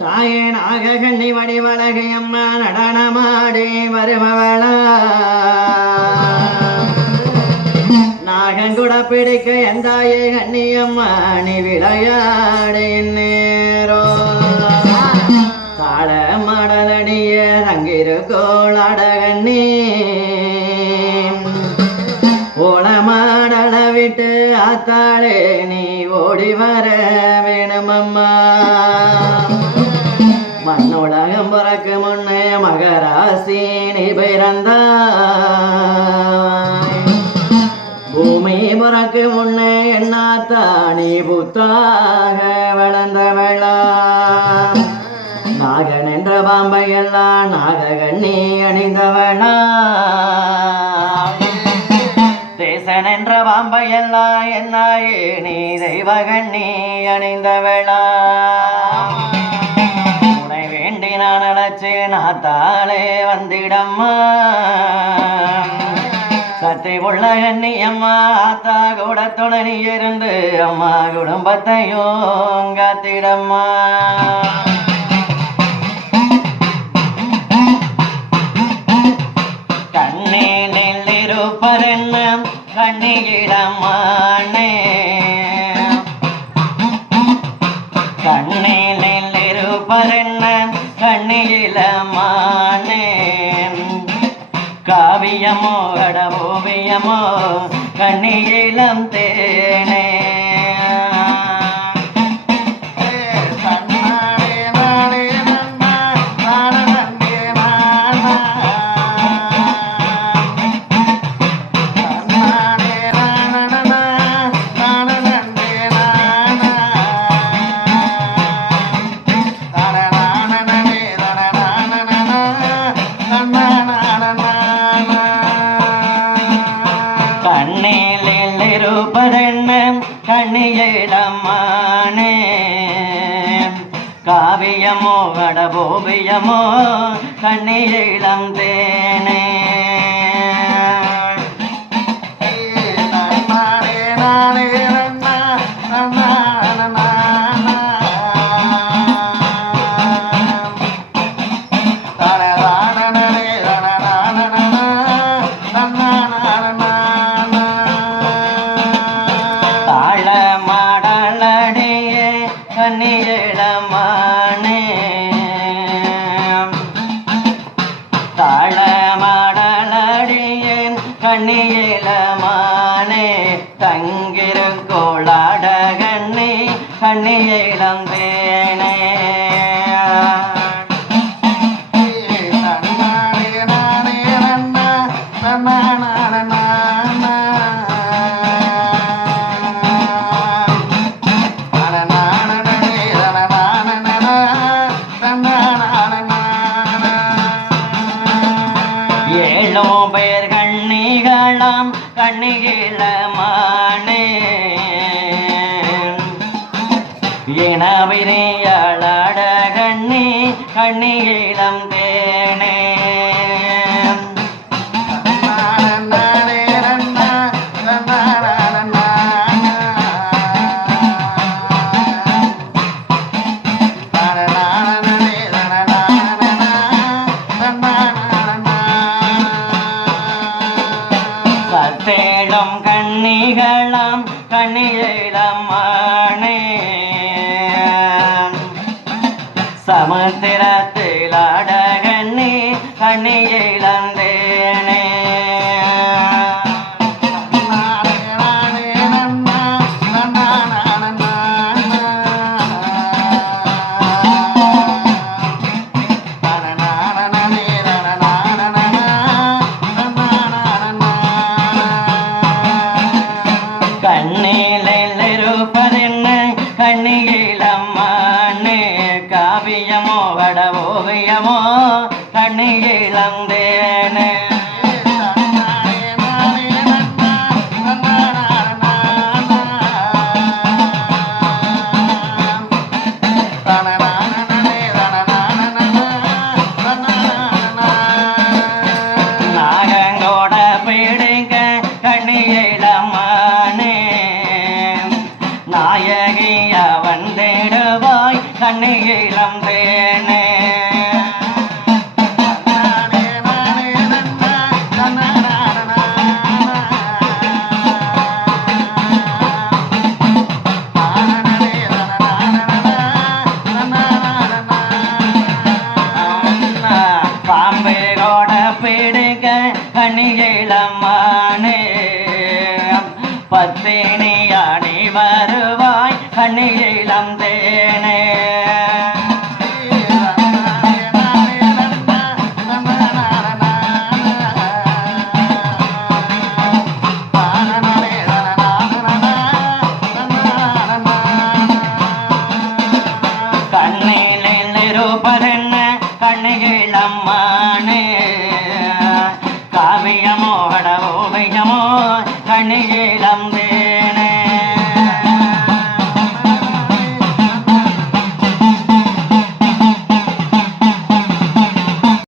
தாயே நாக கண்ணி வடிவழகை அம்மா நடனமாடி வருபவளா. நாகங்குட பிடிக்க எந்தாயே கண்ணி அம்மா நீ விளையாடு நேரோ. தாழ மடலடிய தங்கிருக்கோளாட விட்டு நீ ஓடி வர வேணுமம்மா. மண்ணுலகம் பிறக்க முன்னே மகராசி நீ பிறந்தாய் பூமி பிறக்கு முன்னே என்னாத்தா நீ புத்தாக வளர்ந்தவளா. நாகன் என்ற பாம்பை எல்லாம் நாககண்ணி அணிந்தவளா. என்ற பாம்பை எல்லாம் என்னாயே நீ தெய்வகண்ணி அணிந்தவளா? உனை வேண்டி நான் அழைச்சு நாத்தாளே வந்திடம்மா. சத்தை உள்ள கண்ணி அம்மா ஆத்தா கூடத்துடன் நீ இருந்து அம்மா குடும்பத்தையும் காத்திடம்மா. கண்ணியிடமானே கண்ணினில் இருப்பதென்ன கண்ணியிலமானே காவியமோ ஓவியமோ கண்ணியிலம் தேனே. கணியிடமானே காவியமோ வடபோவியமோ கண்ணியிடம் கண்ணியிடமானே தங்கிருக்கோளாட கண்ணி கண்ணியிலந்தேனே ஏழோ பெயர்கள் கண்ணிகளாம் கண்ணிகளமானே இனவிரியாளாட கண்ணி கண்ணிகளம் தேனே. கண்ணியிடமானே சமுத்திரத்தை காவியமோ வட ஓவியமோ கண்ணு இழந்தேனே நாகங்கோட பீடுங்க கண்ணு இழமா now.